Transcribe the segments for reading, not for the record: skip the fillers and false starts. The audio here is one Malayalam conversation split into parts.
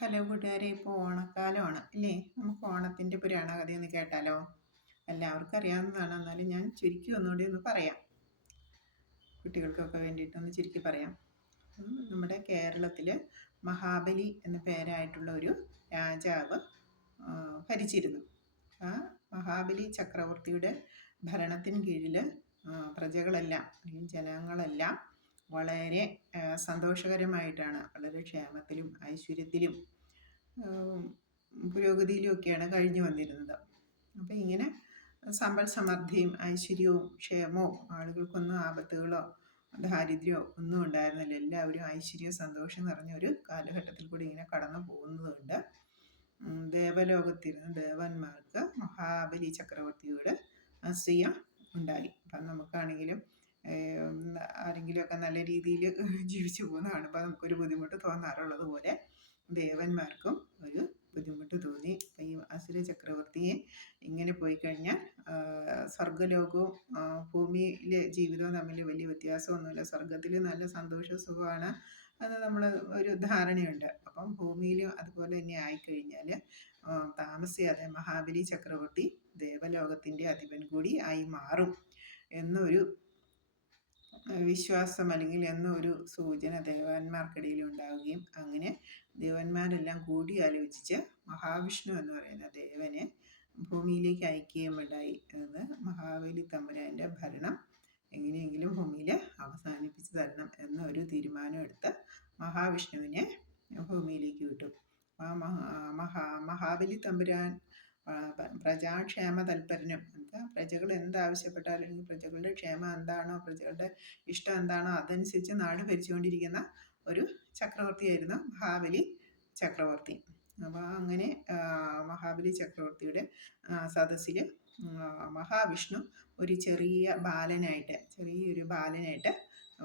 ഹലോ കൂട്ടുകാരെ, ഇപ്പോൾ ഓണക്കാലമാണ് അല്ലേ? നമുക്ക് ഓണത്തിൻ്റെ പുരാണ കഥയൊന്ന് കേട്ടാലോ? എല്ലാവർക്കും അറിയാവുന്നതാണ്, എന്നാലും ഞാൻ ചുരുക്കി ഒന്നുകൂടി ഒന്ന് പറയാം. കുട്ടികൾക്കൊക്കെ വേണ്ടിയിട്ടൊന്ന് ചുരുക്കി പറയാം. നമ്മുടെ കേരളത്തിൽ മഹാബലി എന്ന പേരായിട്ടുള്ള ഒരു രാജാവ് ഭരിച്ചിരുന്നു. ആ മഹാബലി ചക്രവർത്തിയുടെ ഭരണത്തിന് കീഴിൽ പ്രജകളെല്ലാം അല്ലെങ്കിൽ ജനങ്ങളെല്ലാം വളരെ സന്തോഷകരമായിട്ടാണ്, വളരെ ക്ഷേമത്തിലും ഐശ്വര്യത്തിലും പുരോഗതിയിലും ഒക്കെയാണ് കഴിഞ്ഞു വന്നിരുന്നത്. അപ്പം ഇങ്ങനെ സമ്പൽ സമൃദ്ധിയും ഐശ്വര്യവും ക്ഷേമവും, ആളുകൾക്കൊന്നും ആപത്തുകളോ ദാരിദ്ര്യമോ ഒന്നും ഉണ്ടായിരുന്നില്ല. എല്ലാവരും ഐശ്വര്യ സന്തോഷം നിറഞ്ഞ ഒരു കാലഘട്ടത്തിൽ കൂടി ഇങ്ങനെ കടന്നു പോകുന്നതുകൊണ്ട് ദേവലോകത്തിരുന്ന് ദേവന്മാർക്ക് മഹാബലി ചക്രവർത്തിയോട് അസൂയ ഉണ്ടായി. അപ്പം നമുക്കാണെങ്കിലും ആരെങ്കിലുമൊക്കെ നല്ല രീതിയിൽ ജീവിച്ചു പോകുന്ന കാണുമ്പോൾ നമുക്കൊരു ബുദ്ധിമുട്ട് തോന്നാറുള്ളത് പോലെ ദേവന്മാർക്കും ഒരു ബുദ്ധിമുട്ട് തോന്നി. ഈ അസുര ചക്രവർത്തിയെ ഇങ്ങനെ പോയി കഴിഞ്ഞാൽ സ്വർഗ്ഗലോകവും ഭൂമിയിലെ ജീവിതവും തമ്മിൽ വലിയ വ്യത്യാസമൊന്നുമില്ല. സ്വർഗത്തിൽ നല്ല സന്തോഷ സുഖമാണ്, അത് നമ്മൾ ഒരു ധാരണയുണ്ട്. അപ്പം ഭൂമിയിലും അതുപോലെ തന്നെ ആയിക്കഴിഞ്ഞാൽ താമസിയാതെ മഹാബലി ചക്രവർത്തി ദേവലോകത്തിൻ്റെ അധിപൻ കൂടി ആയി മാറും എന്നൊരു വിശ്വാസം അല്ലെങ്കിൽ എന്നൊരു സൂചന ദേവന്മാർക്കിടയിൽ ഉണ്ടാവുകയും അങ്ങനെ ദേവന്മാരെല്ലാം കൂടി ആലോചിച്ച് മഹാവിഷ്ണു എന്ന് പറയുന്ന ദേവനെ ഭൂമിയിലേക്ക് അയക്കുകയും ഉണ്ടായി. അത് മഹാബലി തമ്പുരാൻ്റെ ഭരണം എങ്ങനെയെങ്കിലും ഭൂമിയിൽ അവസാനിപ്പിച്ച് തരണം എന്നൊരു തീരുമാനം എടുത്ത് മഹാവിഷ്ണുവിനെ ഭൂമിയിലേക്ക് വിട്ടു. ആ മഹാബലി തമ്പുരാൻ പ്രജാക്ഷേമ തൽപരനും, എന്താ പ്രജകൾ എന്താവശ്യപ്പെട്ടാലും അല്ലെങ്കിൽ പ്രജകളുടെ ക്ഷേമം എന്താണോ, പ്രജകളുടെ ഇഷ്ടം എന്താണോ അതനുസരിച്ച് നാട് ഭരിച്ചുകൊണ്ടിരിക്കുന്ന ഒരു ചക്രവർത്തിയായിരുന്നു മഹാബലി ചക്രവർത്തി. അപ്പോൾ അങ്ങനെ മഹാബലി ചക്രവർത്തിയുടെ സദസ്സിൽ മഹാവിഷ്ണു ഒരു ചെറിയൊരു ബാലനായിട്ട്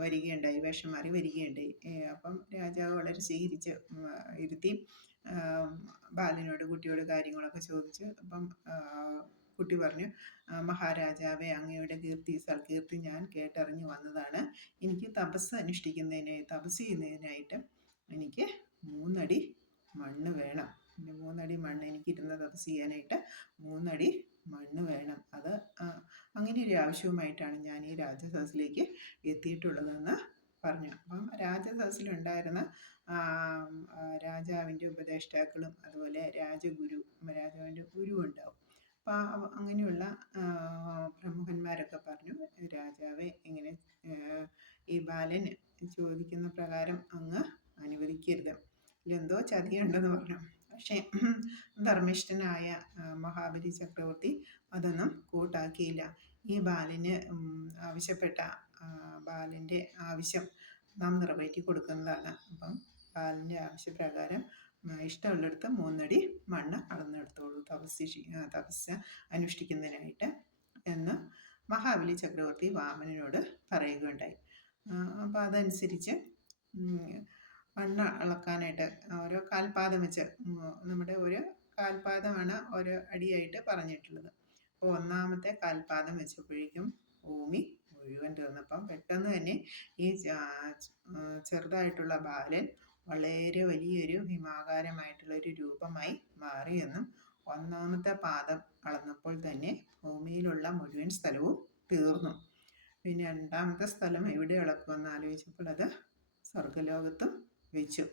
വരികയുണ്ടായി, വേഷം മാറി വരികയുണ്ടായി. അപ്പം രാജാവ് വളരെ സ്വീകരിച്ച് ഇരുത്തി കുട്ടിയോട് കാര്യങ്ങളൊക്കെ ചോദിച്ചു. അപ്പം കുട്ടി പറഞ്ഞു, മഹാരാജാവേ, അങ്ങയുടെ സൽകീർത്തി ഞാൻ കേട്ടറിഞ്ഞു വന്നതാണ്. എനിക്ക് തപസ് ചെയ്യുന്നതിനായിട്ട് എനിക്ക് 3 അടി മണ്ണ് വേണം. 3 അടി മണ്ണ്, എനിക്കിരുന്ന് തപസ് ചെയ്യാനായിട്ട് 3 അടി മണ്ണ് വേണം. അത് അങ്ങനെ ഒരു ആവശ്യവുമായിട്ടാണ് ഞാൻ ഈ രാജസദസ്സിലേക്ക് എത്തിയിട്ടുള്ളതെന്ന് പറഞ്ഞു. അപ്പം രാജസദസ്സിലുണ്ടായിരുന്ന രാജാവിൻ്റെ ഉപദേഷ്ടാക്കളും അതുപോലെ രാജാവിൻ്റെ ഗുരു ഉണ്ടാവും. അപ്പം അങ്ങനെയുള്ള പ്രമുഖന്മാരൊക്കെ പറഞ്ഞു, രാജാവെ, ഇങ്ങനെ ഈ ബാലൻ ചോദിക്കുന്ന പ്രകാരം അങ്ങ് അനുവദിക്കരുത്, ഇതിലെന്തോ ചതിയുണ്ടെന്ന് പറഞ്ഞു. പക്ഷേ ധർമ്മിഷ്ഠനായ മഹാബലി ചക്രവർത്തി അതൊന്നും കൂട്ടാക്കിയില്ല. ഈ ബാലന് ആവശ്യപ്പെട്ട ബാലൻ്റെ ആവശ്യം നാം നിറവേറ്റി കൊടുക്കുന്നതാണ്. അപ്പം ബാലൻ്റെ ആവശ്യപ്രകാരം ഇഷ്ടമുള്ളിടത്ത് 3 അടി മണ്ണ് അളന്നെടുത്തോളൂ തപസ് അനുഷ്ഠിക്കുന്നതിനായിട്ട് എന്ന് മഹാബലി ചക്രവർത്തി വാമനനോട് പറയുകയുണ്ടായി. അപ്പം അതനുസരിച്ച് മണ്ണ് അളക്കാനായിട്ട് ഓരോ കാൽപാദം വെച്ച്, നമ്മുടെ ഒരു കാൽപാദമാണ് ഓരോ അടിയായിട്ട് പറഞ്ഞിട്ടുള്ളത്. അപ്പോൾ 1ാമത്തെ കാൽപാദം വെച്ചപ്പോഴേക്കും ഭൂമി മുഴുവൻ തീർന്നപ്പം പെട്ടെന്ന് തന്നെ ഈ ചെറുതായിട്ടുള്ള ബാലൻ വളരെ വലിയൊരു ഭീമാകാരമായിട്ടുള്ളൊരു രൂപമായി മാറിയെന്നും 1ാമത്തെ പാദം അളന്നപ്പോൾ തന്നെ ഭൂമിയിലുള്ള മുഴുവൻ സ്ഥലവും തീർന്നു. പിന്നെ 2ാമത്തെ സ്ഥലം എവിടെ അളക്കുമെന്ന് ആലോചിച്ചപ്പോൾ അത് സ്വർഗ്ഗലോകത്തും വെച്ചു.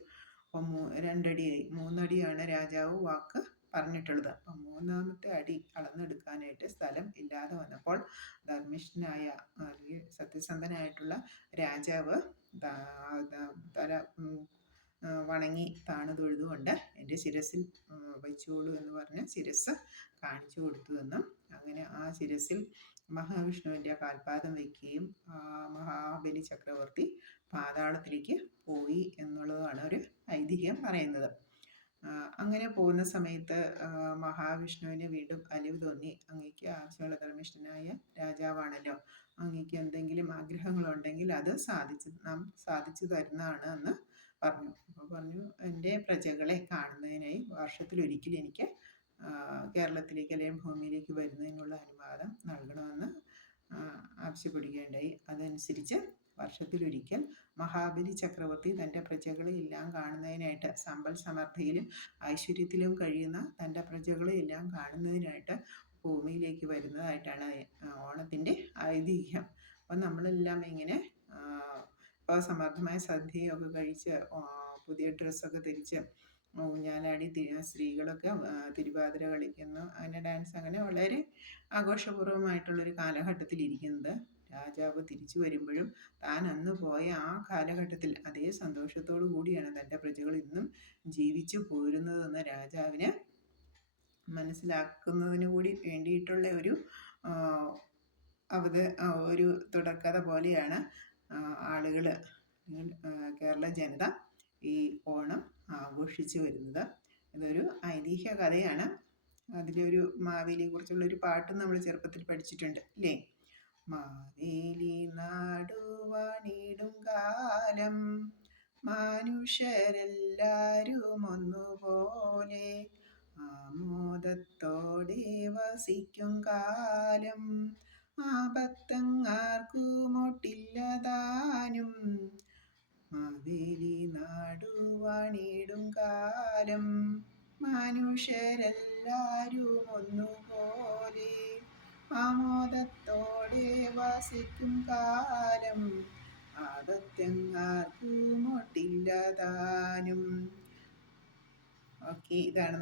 അപ്പം 2 അടിയായി. 3 അടിയാണ് രാജാവ് വാക്ക് പറഞ്ഞിട്ടുള്ളത്. അപ്പം 3ാമത്തെ അടി അളന്നെടുക്കാനായിട്ട് സ്ഥലം ഇല്ലാതെ വന്നപ്പോൾ ധർമ്മിഷ്ഠനായ അല്ലെങ്കിൽ സത്യസന്ധനായിട്ടുള്ള രാജാവ് തല വണങ്ങി താണു തൊഴുതുകൊണ്ട് എൻ്റെ ശിരസിൽ വെച്ചോളൂ എന്ന് പറഞ്ഞ് ശിരസ് കാണിച്ചു കൊടുത്തു എന്നും, അങ്ങനെ ആ ശിരസിൽ മഹാവിഷ്ണുവിൻ്റെ കാൽപാദം വയ്ക്കുകയും മഹാബലി ചക്രവർത്തി പാതാളത്തിലേക്ക് പോയി എന്നുള്ളതാണ് ഒരു ഐതിഹ്യം പറയുന്നത്. അങ്ങനെ പോകുന്ന സമയത്ത് മഹാവിഷ്ണുവിന് വീണ്ടും അലിവ് തോന്നി, അങ്ങേക്ക് ആവശ്യമുള്ള ധർമ്മിഷ്ഠനായ രാജാവാണല്ലോ, അങ്ങേക്ക് എന്തെങ്കിലും ആഗ്രഹങ്ങളുണ്ടെങ്കിൽ അത് സാധിച്ചു തരുന്നതാണ് എന്ന് പറഞ്ഞു. അപ്പോൾ പറഞ്ഞു, എൻ്റെ പ്രജകളെ കാണുന്നതിനായി വർഷത്തിലൊരിക്കൽ എനിക്ക് കേരളത്തിലേക്ക് അല്ലെങ്കിൽ ഭൂമിയിലേക്ക് വരുന്നതിനുള്ള അനുവാദം നൽകണമെന്ന് ആവശ്യപ്പെടുകയുണ്ടായി. അതനുസരിച്ച് വർഷത്തിലൊരിക്കൽ മഹാബലി ചക്രവർത്തി തൻ്റെ പ്രജകളെ എല്ലാം കാണുന്നതിനായിട്ട് സമ്പൽ സമൃദ്ധിയിലും ഐശ്വര്യത്തിലും കഴിയുന്ന തൻ്റെ പ്രജകളെ എല്ലാം കാണുന്നതിനായിട്ട് ഭൂമിയിലേക്ക് വരുന്നതായിട്ടാണ് ഓണത്തിൻ്റെ ഐതിഹ്യം. അപ്പം നമ്മളെല്ലാം ഇങ്ങനെ ഇപ്പോൾ സമർത്ഥമായ സദ്യയൊക്കെ കഴിച്ച് പുതിയ ഡ്രസ്സൊക്കെ ധരിച്ച് ഊഞ്ഞാലാടി സ്ത്രീകളൊക്കെ തിരുവാതിര കളിക്കുന്നു, അങ്ങനെ ഡാൻസ്, അങ്ങനെ വളരെ ആഘോഷപൂർവ്വമായിട്ടുള്ളൊരു കാലഘട്ടത്തിലിരിക്കുന്നത് രാജാവ് തിരിച്ചു വരുമ്പോഴും താൻ അന്ന് പോയ ആ കാലഘട്ടത്തിൽ അതേ സന്തോഷത്തോടു കൂടിയാണ് തൻ്റെ പ്രജകൾ ഇന്നും ജീവിച്ചു പോരുന്നതെന്ന് രാജാവിന് മനസ്സിലാക്കുന്നതിന് കൂടി വേണ്ടിയിട്ടുള്ള ഒരു തുടർക്കഥ പോലെയാണ് ആളുകൾ, കേരള ജനത ഈ ഓണം ആഘോഷിച്ചു വരുന്നത്. ഇതൊരു ഐതിഹ്യ കഥയാണ്. അതിലൊരു മാവേലിയെക്കുറിച്ചുള്ളൊരു പാട്ടും നമ്മൾ ചെറുപ്പത്തിൽ പഠിച്ചിട്ടുണ്ട് അല്ലേ? മാവേലി നാടുവാണിടും കാലം മനുഷ്യരെല്ലാരും ഒന്നുപോലെ ആമോദത്തോടെ വസിക്കും കാലം ആപത്തങ്ങാർക്കുമൊട്ടില്ലതാനും മാവേലി നാടുവാണിടും കാലം മനുഷ്യരെല്ലാരും ഒന്നുപോലെ ആമോദത്തോടെ വസിക്കും കാലം ആപത്തങ്ങാർക്കുമൊട്ടില്ലതാനും. ഓക്കെ, ഇതാണ്